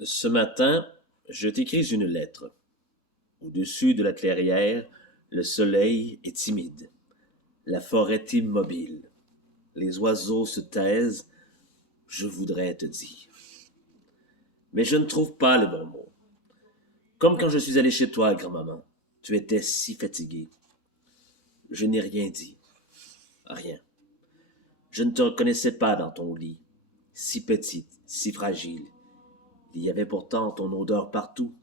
Ce matin, je t'écris une lettre. Au-dessus de la clairière, le soleil est timide, la forêt immobile. Les oiseaux se taisent, je voudrais te dire. Mais je ne trouve pas le bon mot. Comme quand je suis allé chez toi, grand-maman. Tu étais si fatiguée. Je n'ai rien dit. Rien. Je ne te reconnaissais pas dans ton lit. Si petite, si fragile. Il y avait pourtant ton odeur partout.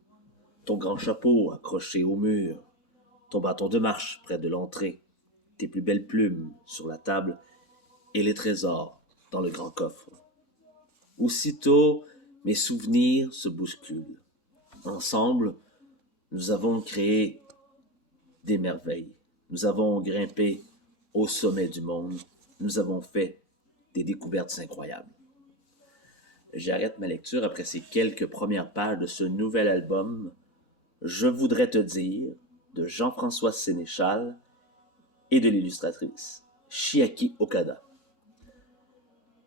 Ton grand chapeau accroché au mur. Ton bâton de marche près de l'entrée. Tes plus belles plumes sur la table et les trésors dans le grand coffre. Aussitôt, mes souvenirs se bousculent. Ensemble, nous avons créé des merveilles. Nous avons grimpé au sommet du monde. Nous avons fait des découvertes incroyables. J'arrête ma lecture après ces quelques premières pages de ce nouvel album Je voudrais te dire de Jean-François Sénéchal et de l'illustratrice Chiaki Okada.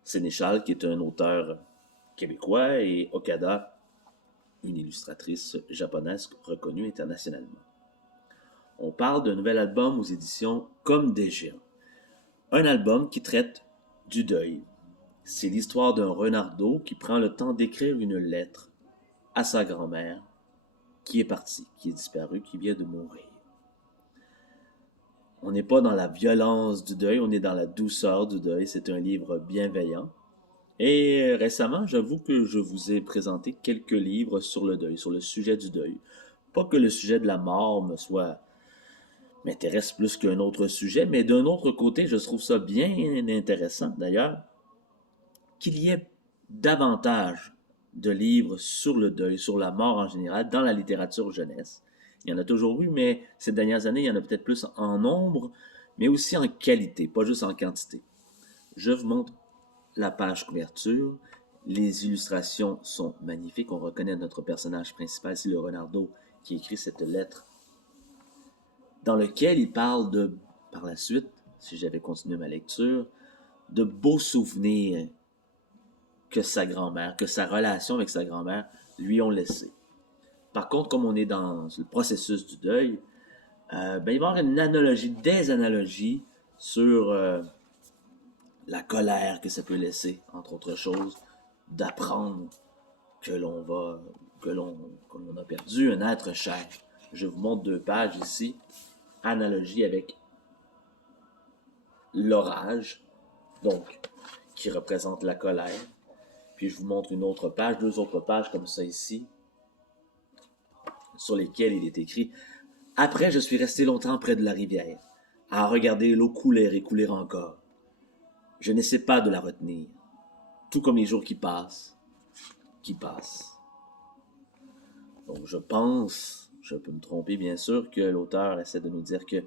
Sénéchal, qui est un auteur québécois, et Okada, une illustratrice japonaise reconnue internationalement. On parle d'un nouvel album aux éditions Comme des géants. Un album qui traite du deuil. C'est l'histoire d'un renardeau qui prend le temps d'écrire une lettre à sa grand-mère qui est partie, qui est disparue, qui vient de mourir. On n'est pas dans la violence du deuil, on est dans la douceur du deuil. C'est un livre bienveillant. Et récemment, j'avoue que je vous ai présenté quelques livres sur le deuil, sur le sujet du deuil. Pas que le sujet de la mort m'intéresse plus qu'un autre sujet, mais d'un autre côté, je trouve ça bien intéressant d'ailleurs qu'il y ait davantage de livres sur le deuil, sur la mort en général, dans la littérature jeunesse. Il y en a toujours eu, mais ces dernières années, il y en a peut-être plus en nombre, mais aussi en qualité, pas juste en quantité. Je vous montre la page couverture. Les illustrations sont magnifiques. On reconnaît notre personnage principal, c'est le Renardeau, qui écrit cette lettre dans laquelle il parle de, par la suite, si j'avais continué ma lecture, de beaux souvenirs que sa grand-mère, que sa relation avec sa grand-mère lui ont laissé. Par contre, comme on est dans le processus du deuil, il va y avoir une analogie, des analogies sur la colère que ça peut laisser, entre autres choses, d'apprendre que l'on va, que l'on a perdu un être cher. Je vous montre deux pages ici, analogie avec l'orage, donc qui représente la colère. Puis je vous montre une autre page, deux autres pages comme ça ici, sur lesquelles il est écrit Après, je suis resté longtemps près de la rivière, à regarder l'eau couler et couler encore. Je n'essaie pas de la retenir, tout comme les jours qui passent. Donc je pense, je peux me tromper bien sûr, que l'auteur essaie de nous dire que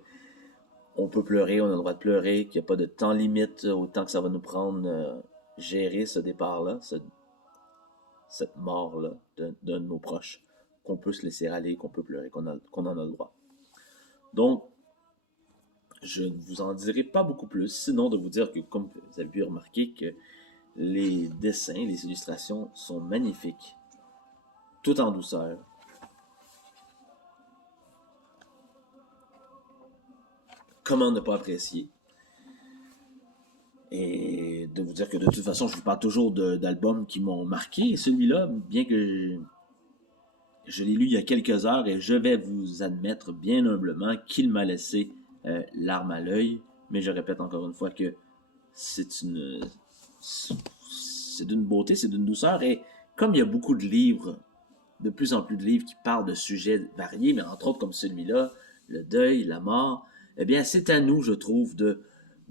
on peut pleurer, on a le droit de pleurer, qu'il n'y a pas de temps limite au temps que ça va nous prendre gérer ce départ-là, cette mort-là d'un de nos proches, qu'on peut se laisser aller, qu'on peut pleurer, qu'on en a le droit. Donc, je ne vous en dirai pas beaucoup plus, sinon de vous dire que, comme vous avez pu remarquer, que les dessins, les illustrations sont magnifiques, tout en douceur. Comment ne pas apprécier? Et de vous dire que de toute façon, je vous parle toujours d'albums qui m'ont marqué. Et celui-là, bien que je l'ai lu il y a quelques heures, et je vais vous admettre bien humblement qu'il m'a laissé larme à l'œil. Mais je répète encore une fois que c'est une, c'est d'une beauté, c'est d'une douceur. Et comme il y a beaucoup de livres, de plus en plus de livres qui parlent de sujets variés, mais entre autres comme celui-là, le deuil, la mort, eh bien, c'est à nous, je trouve, de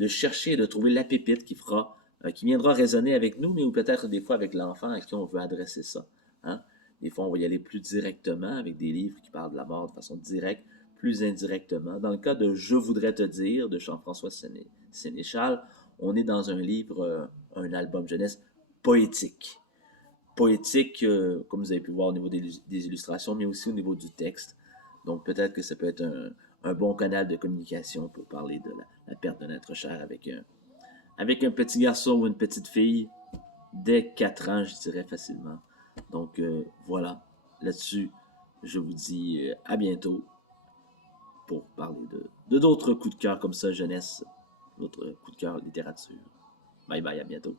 chercher et de trouver la pépite qui fera, qui viendra résonner avec nous, mais ou peut-être des fois avec l'enfant à qui on veut adresser ça. Hein? Des fois, on va y aller plus directement avec des livres qui parlent de la mort de façon directe, plus indirectement. Dans le cas de Je voudrais te dire de Jean-François Sénéchal, on est dans un livre, un album jeunesse poétique. Poétique, comme vous avez pu voir au niveau des illustrations, mais aussi au niveau du texte. Donc peut-être que ça peut être un bon canal de communication pour parler de la perte d'un être cher avec un petit garçon ou une petite fille dès 4 ans, je dirais facilement. Donc voilà, là-dessus, je vous dis à bientôt pour parler de d'autres coups de cœur comme ça, jeunesse, d'autres coups de cœur littérature. Bye bye, à bientôt.